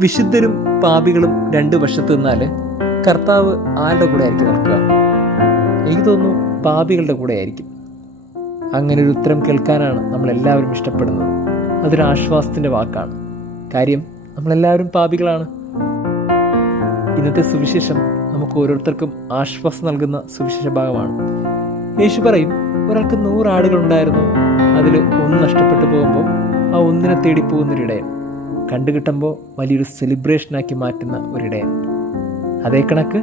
വിശുദ്ധരും പാപികളും രണ്ട് വശത്ത് നിന്നാൽ കർത്താവ് ആരുടെ കൂടെ ആയിരിക്കും നിൽക്കുക എനിക്ക് തോന്നുന്നു പാപികളുടെ കൂടെ ആയിരിക്കും. അങ്ങനെ ഒരു ഉത്തരം കേൾക്കാനാണ് നമ്മളെല്ലാവരും ഇഷ്ടപ്പെടുന്നത്. അതൊരു ആശ്വാസത്തിന്റെ വാക്കാണ്. കാര്യം നമ്മളെല്ലാവരും പാപികളാണ്. ഇന്നത്തെ സുവിശേഷം നമുക്ക് ഓരോരുത്തർക്കും ആശ്വാസം നൽകുന്ന സുവിശേഷ ഭാഗമാണ്. യേശു പറയും ഒരാൾക്ക് നൂറ് ആടുകളുണ്ടായിരുന്നു. അതിൽ ഒന്ന് നഷ്ടപ്പെട്ടു പോകുമ്പോൾ ആ ഒന്നിനെ തേടി പോകുന്നൊരിടയൻ. കണ്ടുകിട്ടുമ്പോൾ വലിയൊരു സെലിബ്രേഷനാക്കി മാറ്റുന്ന ഒരിടയൻ. അതേ കണക്ക്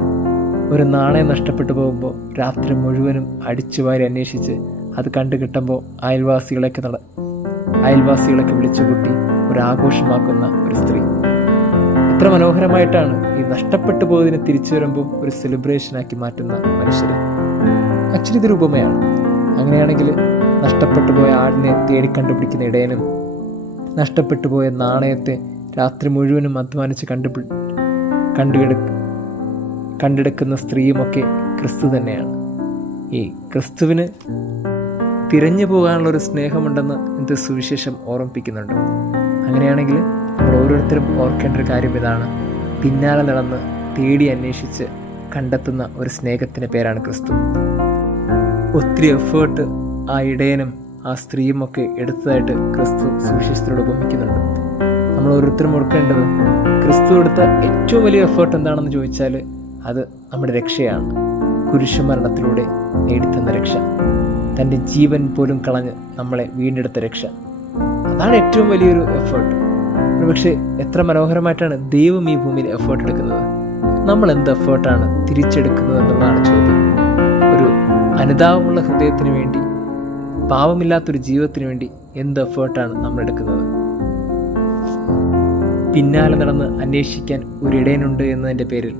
ഒരു നാണയം നഷ്ടപ്പെട്ടു പോകുമ്പോൾ രാത്രി മുഴുവനും അടിച്ചുവാരി അന്വേഷിച്ച് അത് കണ്ടു കിട്ടുമ്പോൾ അയൽവാസികളെയൊക്കെ നട അയൽവാസികളൊക്കെ വിളിച്ചുകൂട്ടി ഒരു ആഘോഷമാക്കുന്ന ഒരു സ്ത്രീ. എത്ര മനോഹരമായിട്ടാണ് ഈ നഷ്ടപ്പെട്ടു പോയതിനെ തിരിച്ചു വരുമ്പോൾ ഒരു സെലിബ്രേഷനാക്കി മാറ്റുന്ന മനുഷ്യരെ. അച്ഛൻ ഇതൊരു ഉപമയാണ് അങ്ങനെയാണെങ്കിൽ നഷ്ടപ്പെട്ടു പോയ ആടിനെ തേടി കണ്ടുപിടിക്കുന്ന ഇടയനും നഷ്ടപ്പെട്ടു പോയ നാണയത്തെ രാത്രി മുഴുവനും അധ്വാനിച്ച് കണ്ടുപി കണ്ടുകിട കണ്ടെടുക്കുന്ന സ്ത്രീയുമൊക്കെ ക്രിസ്തു തന്നെയാണ്. ഈ ക്രിസ്തുവിന് തിരഞ്ഞു പോകാനുള്ള ഒരു സ്നേഹമുണ്ടെന്ന് ഇന്നത്തെ സുവിശേഷം ഓർമ്മിപ്പിക്കുന്നുണ്ട്. അങ്ങനെയാണെങ്കിൽ നമ്മൾ ഓരോരുത്തരും ഓർക്കേണ്ട ഒരു കാര്യം ഇതാണ്. പിന്നാലെ നടന്ന് തേടി അന്വേഷിച്ച് കണ്ടെത്തുന്ന ഒരു സ്നേഹത്തിന്റെ പേരാണ് ക്രിസ്തു. ഒത്തിരി എഫേർട്ട് ആ ഇടയനും ആ സ്ത്രീയും ഒക്കെ എടുത്തതായിട്ട് ക്രിസ്തു സുവിശേഷത്തിലൂടെ ഉപമിക്കുന്നുണ്ട്. നമ്മൾ ഓരോരുത്തരും ഓർക്കേണ്ടത് ക്രിസ്തു എടുത്ത ഏറ്റവും വലിയ എഫേർട്ട് എന്താണെന്ന് ചോദിച്ചാൽ അത് നമ്മുടെ രക്ഷയാണ്. കുരിശുമരണത്തിലൂടെ നേടിത്തന്ന രക്ഷ. തന്റെ ജീവൻ പോലും കളഞ്ഞ് നമ്മളെ വീണ്ടെടുത്ത രക്ഷ. അതാണ് ഏറ്റവും വലിയൊരു എഫേർട്ട് പക്ഷേ എത്ര മനോഹരമായിട്ടാണ് ദൈവം ഈ ഭൂമിയിൽ എഫേർട്ട് എടുക്കുന്നത്. നമ്മൾ എന്ത് എഫേർട്ടാണ് തിരിച്ചെടുക്കുന്നത് എന്നുള്ളതാണ് ചോദ്യം. ഒരു അനുതാപമുള്ള ഹൃദയത്തിന് വേണ്ടി പാവമില്ലാത്തൊരു ജീവിതത്തിന് വേണ്ടി എന്ത് എഫേർട്ടാണ് നമ്മൾ എടുക്കുന്നത് പിന്നാലെ നടന്ന് അന്വേഷിക്കാൻ ഒരു ഇടയനുണ്ട് എന്നതിന്റെ പേരിൽ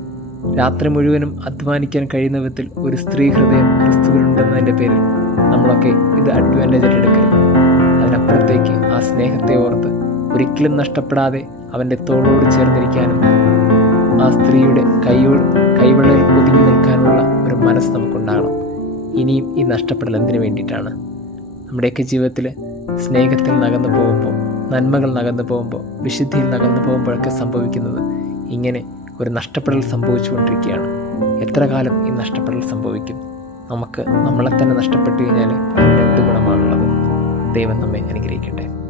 രാത്രി മുഴുവനും അധ്വാനിക്കാൻ കഴിയുന്ന വിധത്തിൽ ഒരു സ്ത്രീ ഹൃദയം ക്രിസ്തുവിനുണ്ടെന്നതിന്റെ പേരിൽ നമ്മളൊക്കെ ഇത് അഡ്വാന്റേജ് ആയിട്ട് എടുക്കരുത്. അതിനപ്പുറത്തേക്ക് ആ സ്നേഹത്തെ ഓർത്ത് ഒരിക്കലും നഷ്ടപ്പെടാതെ അവന്റെ തോളോട് ചേർന്നിരിക്കാനും ആ സ്ത്രീയുടെ കൈയോട് കൈവെള്ളയിൽ ഒതുങ്ങി നിൽക്കാനുള്ള ഒരു മനസ്സ് നമുക്കുണ്ടാകണം. ഇനിയും ഈ നഷ്ടപ്പെടൽ എന്തിനു വേണ്ടിയിട്ടാണ്? നമ്മുടെയൊക്കെ ജീവിതത്തിൽ സ്നേഹത്തിൽ നകന്നു പോകുമ്പോൾ നന്മകൾ നകന്നു പോകുമ്പോൾ വിശുദ്ധിയിൽ നകന്നു പോകുമ്പോഴൊക്കെ സംഭവിക്കുന്നത് ഇങ്ങനെ ഒരു നഷ്ടപ്പെടൽ സംഭവിച്ചുകൊണ്ടിരിക്കുകയാണ്. എത്ര കാലം ഈ നഷ്ടപ്പെടൽ സംഭവിക്കും? നമുക്ക് നമ്മളെ തന്നെ നഷ്ടപ്പെട്ടു കഴിഞ്ഞാൽ എന്ത് ഗുണമാണുള്ളത്? ദൈവം നമ്മെ അനുഗ്രഹിക്കട്ടെ.